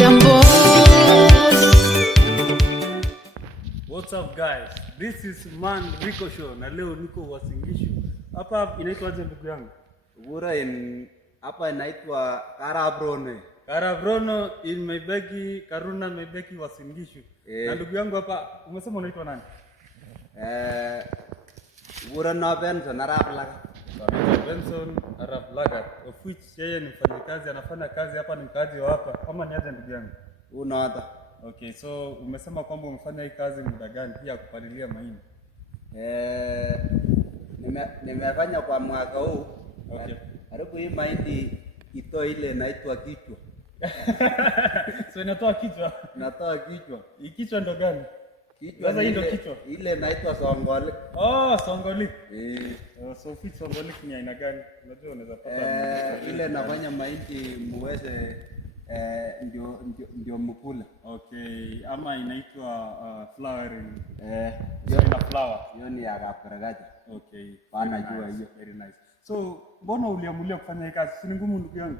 What's up guys? This is Man Rico Show na leo niko Uasin Gishu. Hapa inaitwa aje ndugu yangu? Hapa inaitwa Karabrono. Karabrono in Maibeki, Karuna Maibeki Uasin Gishu. Na ndugu yangu hapa umesema unaitwa nani? Ura Benson Arab Lagat. Benson Arab Lagat. Of which yeye ni mfanyakazi, anafanya kazi hapa, ni mkaaji wa hapa. Kama ni aje ndugu yangu? Unaota. Okay, so umesema kwamba umefanya hii kazi muda gani pia kupalilia mahindi? Nimefanya kwa mwaka huu. Okay. Karibu hii mahindi itoa ile inaitwa kichwa. So inatoa kichwa? Inatoa kichwa. Hii kichwa ndo gani? Kichwa. Sasa hii ndo kichwa. Ile inaitwa songoli. Oh, songoli. So fit songoli ni aina gani? Unajua unaweza pata ile nafanya mahindi muweze ndio mkula. Okay, ama inaitwa flowering. Hiyo ina flower. Hiyo ni ya kaparagaja. Okay. Bana jua hiyo. Very nice. So, mbona uliamulia kufanya hii kazi? Si ni ngumu ndugu yangu?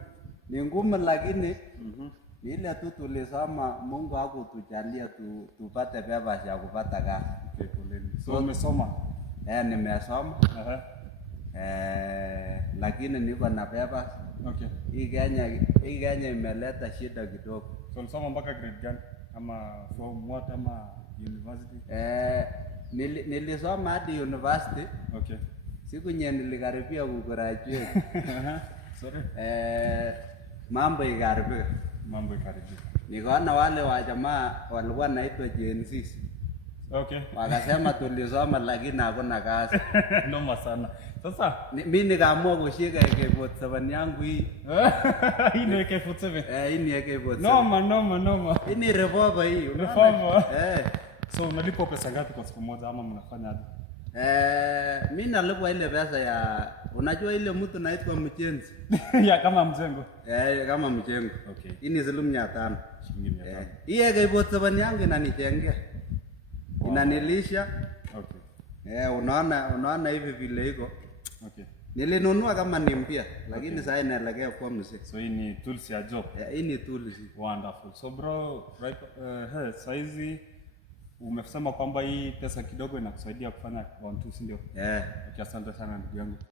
Ni ngumu lakini ni ile tu tulisoma, Mungu hakutujalia tupate papers ya kupata kazi. Okay, poleni. So umesoma? Nimesoma. Lakini niko na papers. Okay. Hii Kenya imeleta shida kidogo. So ulisoma mpaka grade gani? Ama from what ama university? Nilisoma hadi university. Okay. Siku nye nilikaribia kugraduate. Sorry. Mambo ikaribia. Nikaona wale wa jamaa walikuwa naitwa Gen Z. Okay. Wakasema tulisoma lakini hakuna kazi. Noma sana. Sasa mimi nikaamua kushika AK47 yangu hii. Hii ni AK47. Hii ni AK47. Noma. Hii ni revolver hii. Revolver. So unalipwa pesa ngapi kwa siku moja ama mnafanya aje? Mimi nalipwa ile pesa ya, unajua ile mtu naitwa mjenzi. Ya kama mjengo. Kama mjengo. Okay. Hii ni shilingi 500. Shilingi 500. Hii AK47 yangu inanijengea. Wow. Inanilisha. Okay. Unaona hivi vile iko. Okay. Nilinunua kama ni mpya, lakini sasa inaelekea kwa mzee. So hii ni tools ya job. Hii ni tools. Wonderful. So bro, right, saizi umesema kwamba hii pesa kidogo inakusaidia kufanya 1 2, si ndio? Okay, asante sana ndugu yangu.